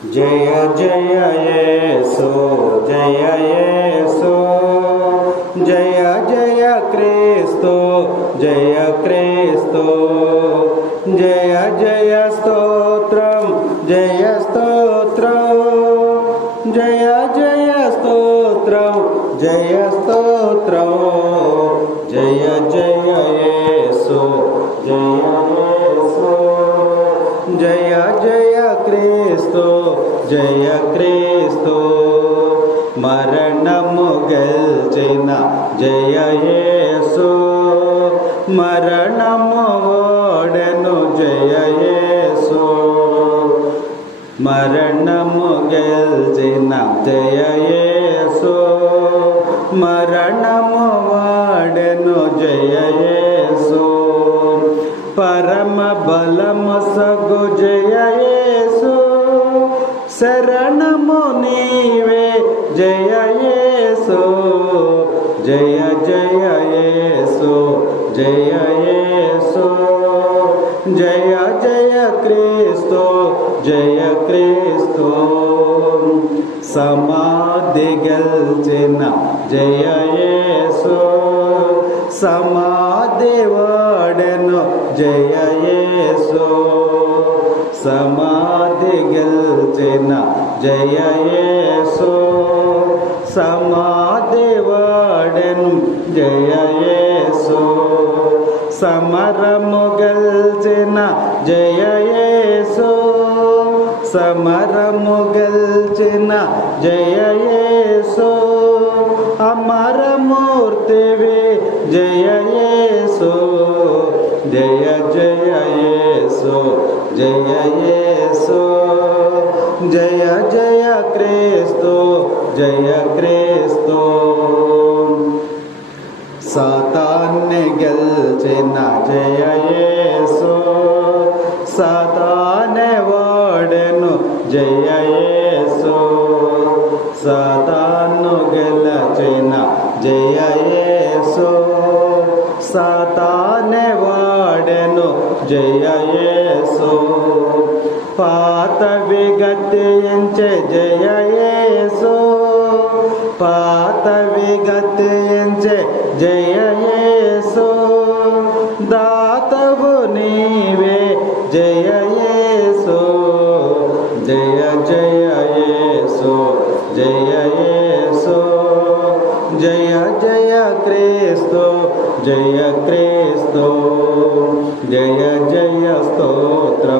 జయ జయ యేసు జయ యేసు జయ జయ క్రీస్తు జయ క్రీస్తు జయ జయ స్తోత్రం జయ స్తోత్రం జయ జయ స్తోత్రం జయ స్తోత్రం జయ జయ యేసు జయ యేసు జయ జయ క్రీస్తు జయ క్రీస్తు మరణము గెల్చిన జయ యేసు మరణము ఓడెను జయ యేసు మరణము గెల్చిన జయ యేసు మరణము వాడెను జయ యేసు పరమ బలము సగు జయ యేసు శరణము నీవే జయ యేసు జయ జయ యేసు జయ యేసు జయ జయ క్రీస్తు జయ క్రీస్తు సమాధి గెల్చిన జయ యేసు సమాధి వాడెను జయ యేసు సమాధి గెల్చిన జయ యేసు సమాధి వాడెను జయ యేసు సమరము గెల్చిన జయ యేసు సమరము గెల్చిన జయ యేసు అమరమూర్తివి జయ యేసు జయ జయ యేసు జయ యేసు జయ జయ క్రీస్తు జయ క్రీస్తు సాతాన్ని గెల్చిన జయ యేసు సాతానే వాడెను జయ యేసు సాతాను గెలచిన జయ యేసు సాతానే వాడెను జయ యేసు పాత విగతించే జయ యేసు పాత విగతించే జయ యేసు